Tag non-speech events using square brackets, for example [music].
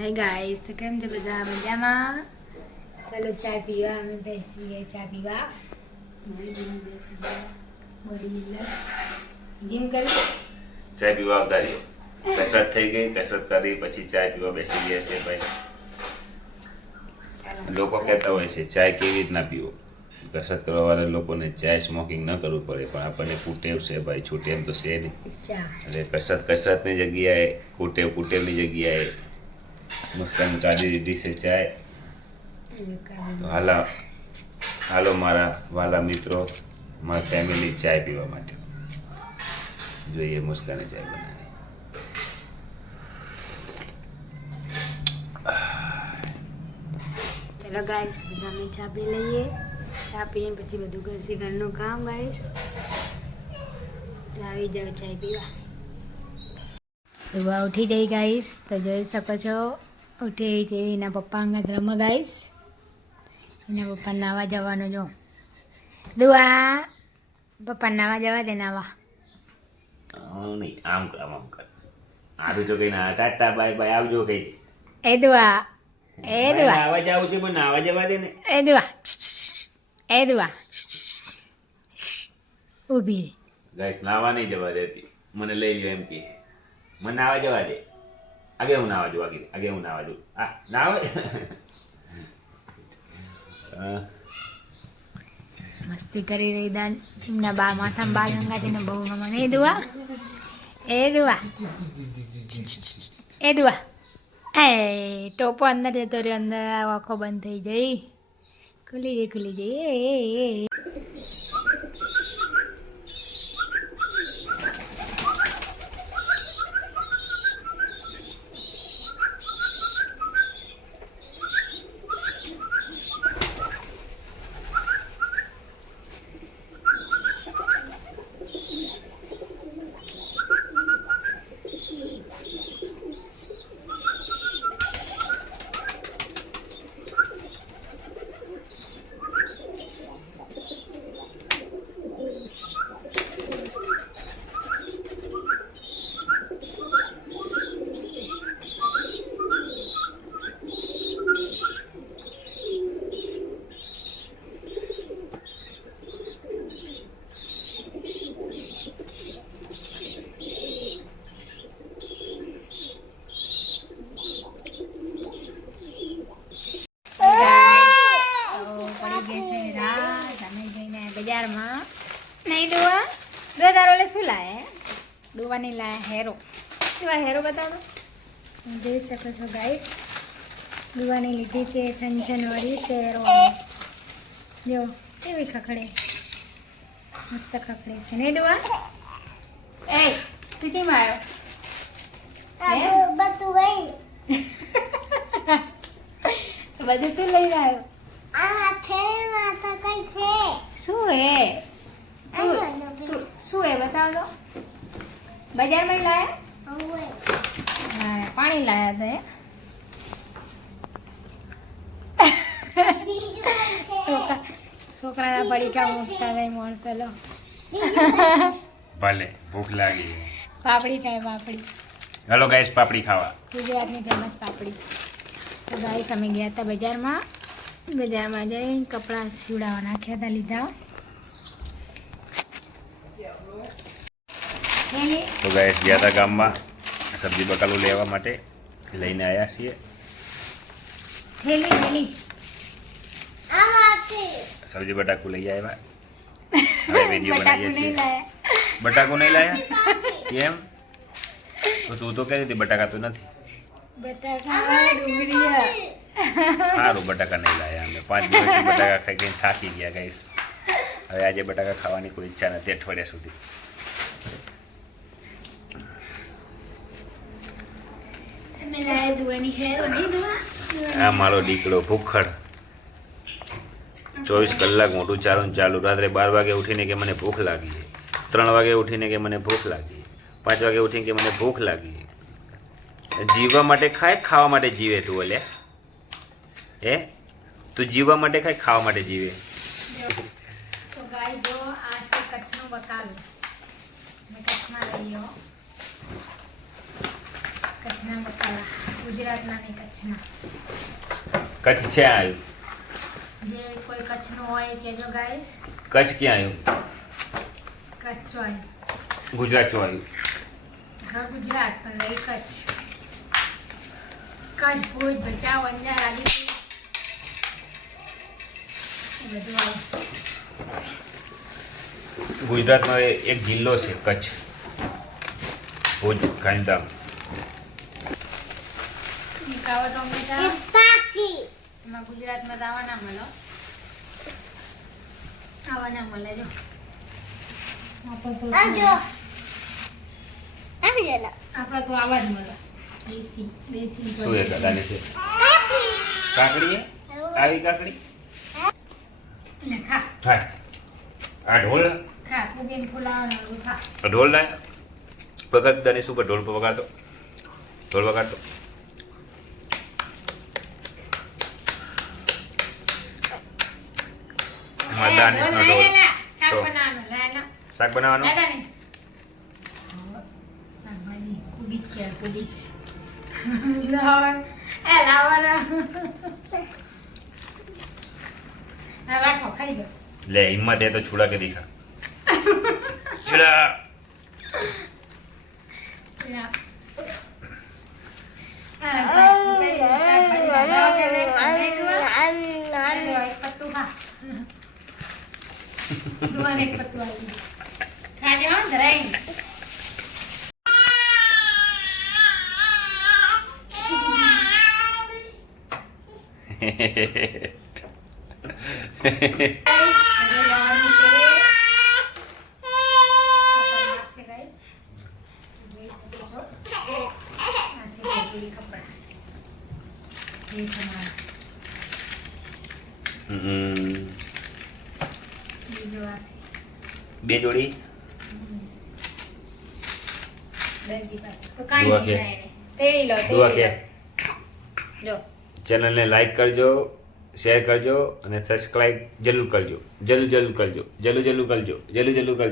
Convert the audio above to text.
હે ગાઈસ તો કેમ છો બધા? મજામાં? ચાલો ચા પીવા અમે બેસી ગયા ચા પીવા. જીમ કરી? ચા પીવા આવતા રહ્યો. કસરત થઈ ગઈ કસરત કરી પછી ચા પીવા બેસી ગયા છે ભાઈ. લોકો કહેતા હોય છે ચાય કેવી રીતના પીવો? કસરત કરવા વાળા લોકોને ચાય સ્મોકિંગ ન કરવું પડે પણ આપણને કુટેવ છે ભાઈ છૂટેવ તો છે નહીં. ચા. એટલે કસરત કસરતની જગ્યાએ કુટેવ કુટેવની જગ્યાએ મુસ્કાન દીધી છે ચાય. તો હાલા, હાલો મારા વાલા મિત્રો, મારા ફેમિલી ચાય પીવા માટે. જોઈએ મુસ્કાને ચાય બનાવી. ચલો ગાઈસ બધા અમે ચા પી લઈએ. ચા પીને પછી બધું કરશે ઘરનું કામ ગાઈસ આવી જાઓ ચાય પીવા. સુબહ ઉઠી ગઈ ગાઈસ તો જોઈ શકો છો ઉઠી છે એના પપ્પા અંગત રમ ગાઈસ એના પપ્પા નાવા જવાનું જો દુઆ પપ્પા નાવા જવા દે નાવા આમ કર આમ કર આરું જો કઈ ના ટાટા બાય બાય આવજો કઈ એ દુઆ એ દુઆ જાવ છે પણ આવા જવા દે ને એ દુઆ એ દુઆ ઊભી ગાઈસ નાવા નહીં જવા દેતી મને લઈ લ્યો એમ કે મને નાવા જવા દે. આગે હું નાવા જવા આગે આગે હું નાવા જોઉં. હા નાવે? [laughs] મસ્તી કરી રહી દાન. એમના બા માથામાં બા હંગાતીને બહુ ગમે એ દુઆ. એ દુઆ. એ દુઆ. એ ટોપો અંદર જતો રહ્યો અંદર આખો બંધ થઈ જઈ ખુલી જઈ ખુલી જઈ એ, એ, એ, એ. તો પડી ગઈ છે રાત અમે જઈને બજારમાં નહીં દુઆ દો તારો એટલે શું લાયા દુવાની લાયે હેરો. દુઆ હેરો બતાવો? જોઈ શકો છો ગાઈસ દુવાની લીધી છે છનછન વાળી શેરો જો કેવી ખખડે. મસ્ત ખખડે છે. નહીં દુઆ એ તું કેમ આવ્યો [laughs] બધું શું લઈ આવ્યો શું હે તું તું શું હે બતાવો બજારમાં લાયા? પાણી લાયા તો છોકરા છોકરાના પડીકા મૂકતા નહીં માણસો લો ભલે ભૂખ લાગી. પાપડી ખાય પાપડી. હલો ગાઈસ પાપડી ખાવા. ગુજરાતની ફેમસ પાપડી. તો ગાઈસ અમે ગયા હતા બજારમાં. બજારમાં જઈને કપડાં સીવડાવવા નાખ્યા હતા લીધા. તો ગાય ગયા હતા ગામમાં સબ્જી બકાલું લેવા માટે. લઈને આવ્યા છીએ. સબ્જી બટાકું લઈ આવ્યા. હવે વીડિયો બનાવીએ છીએ. લાયા. બટાકું નહીં લાયા? કેમ? તો તું તો કહેતી હતી બટાકા તો નથી. બટાકા ડુંગળી સારું બટાકા નહીં લાયા અમે. પાંચ દિવસથી બટાકા ખાઈ ગઈ થાકી ગયા ગાઈસ હવે આજે બટાકા ખાવાની કોઈ ઈચ્છા નથી અઠવાડિયા સુધી. આ મારો દીકરો ભૂખડ. ચોવીસ કલાક મોટું ચાલુ ચાલુ. રાત્રે બાર વાગે ઉઠીને કે મને ભૂખ લાગી. ત્રણ વાગે ઉઠીને કે મને ભૂખ લાગી. પાંચ વાગે ઉઠીને કે મને ભૂખ લાગી. જીવવા માટે ખાય ખાવા માટે જીવે તું ઓલે હે? તું જીવવા માટે ખાય ખાવા માટે જીવે. તો ગાય જો આ છે કચ્છનું બકાલું મેં કચ્છમાં રહ્યો કચ્છના બકાલા ગુજરાતના ને કચ્છના. કચ્છ છે આવ્યું જે કોઈ કચ્છનું હોય કેજો ગાઈસ. કચ્છ ક્યાં આવ્યું? કચ્છ આવ્યું. ગુજરાત ચો આવ્યું. હા ગુજરાત પણ રહી કચ્છ. કચ્છ ભુજ ભચાઉ અંજાર આદિપુર ગુજરાતનો એક જિલ્લો છે કચ્છ. ભુજ ગાંધીધામ. ગુજરાતમાં આવા ના મળો. આવા ના મળે જો. આપણા તો આવા જ મળે. દેશી દેશી શું એ દાદાને છે કાકડી હે? આવી કાકડી ને ખા હા ઢોલ ખા કુબીન ફુલાવાનું ખા આ ઢોલ લાય પકડ દાની શું કર ઢોલ પર વગાડતો ઢોલ વગાડતો અમારા દાનિશનો ઢોલ લે, લે, શાક તો. બનાવવાનું શાક બનાવવાનું લે દાનિશ શાકભાજી કુબીજ કે કુબીજ લાવણ એ લાવણ હા રાખો ખાઈ દો લે હિંમત એ તો છૂડા કે દીખા છૂડા લા. બે જોડી? દુઆ કે? દુઆ કે. ચેનલને લાઈક કરજો. શેર કરજો અને સબસ્ક્રાઈબ જરૂર કરજો. જરૂર જરૂર કરજો. જરૂર જરૂર કરજો. જરૂર જરૂર કરજો.